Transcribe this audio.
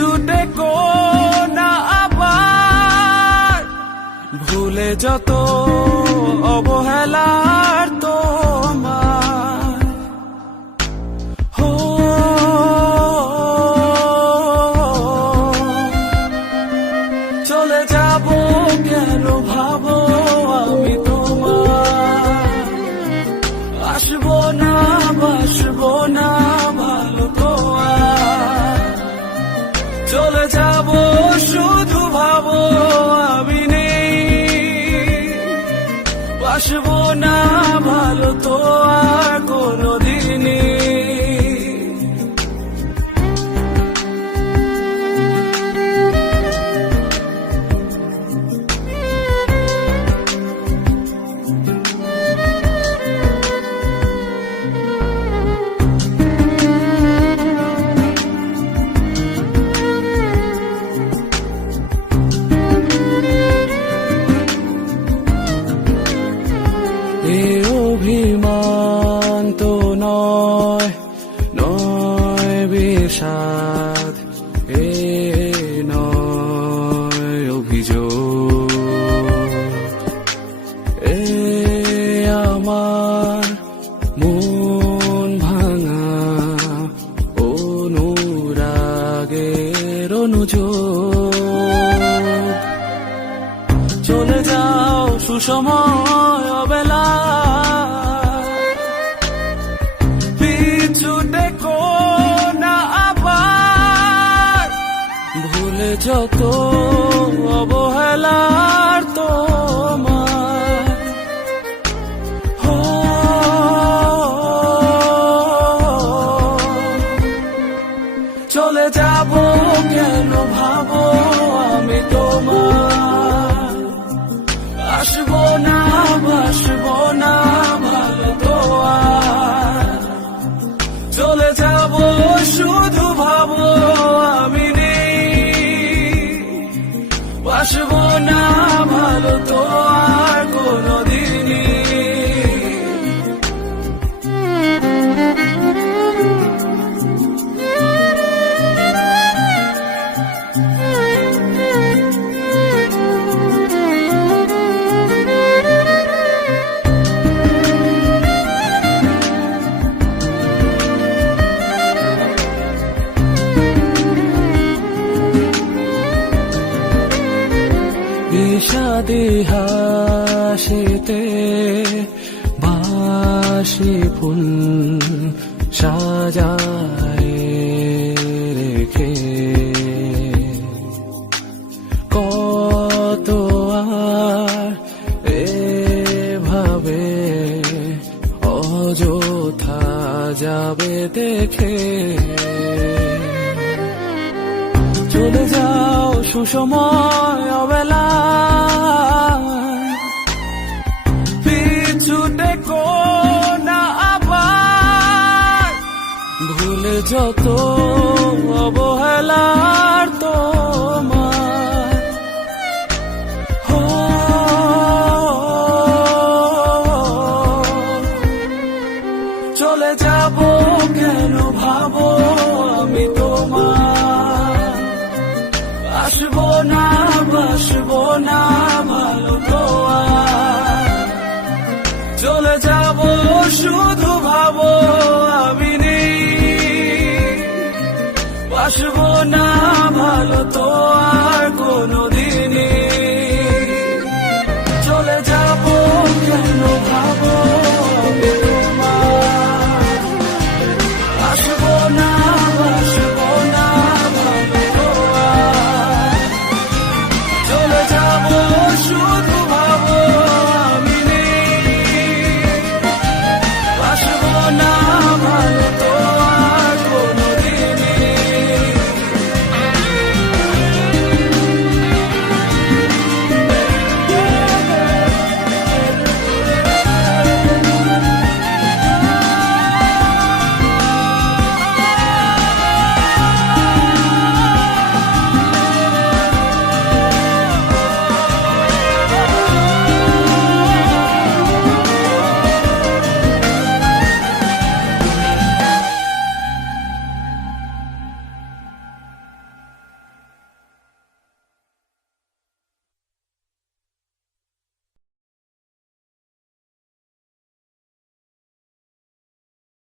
পিছুটে না আবার ভুলে যত অবহেলার তোমার চলে যাব কেন ভাবো আমি তোমার আসবো না বাসবো না ভালো তো আর চলে যাব শুধু ভাবো আমি নেই বাসবো না ভালো তো আর কোনোদিনই অভিমান তো নয় বিষাদ এ নয় অভিযোগ এ আমার মন ভাঙা অনুরাগের অনুযোগ চলে যাও সুসময় অবেলা পিছুটে না আবার ভুলে যত অবহেলার তোমার চলে যাব কেন ভাবো আমি তোমার আসবো না বাসবো না ভালো তো আর চলে যাব শুধু ভাবো আমি নেই বাসবো না ভালো তো আর কোনোদিনই বিষাদি হাসিতে বাসি ফুল সাজায় রেখে কত আর এভাবে অযথা যাবে দেখে চলে যাও সুসময় অবেলা পিছুটে না আবার ভুলে যত অবহেলার তোমার চলে যাব কেন ভাবো আমি তোমার আসবো না বাসবো না ভালো তো আর চলে যাব শুধু ভাবো আমি নেই বাসবো না ভালো তো আর কোনোদিনই চলে যাব কেন ভাবো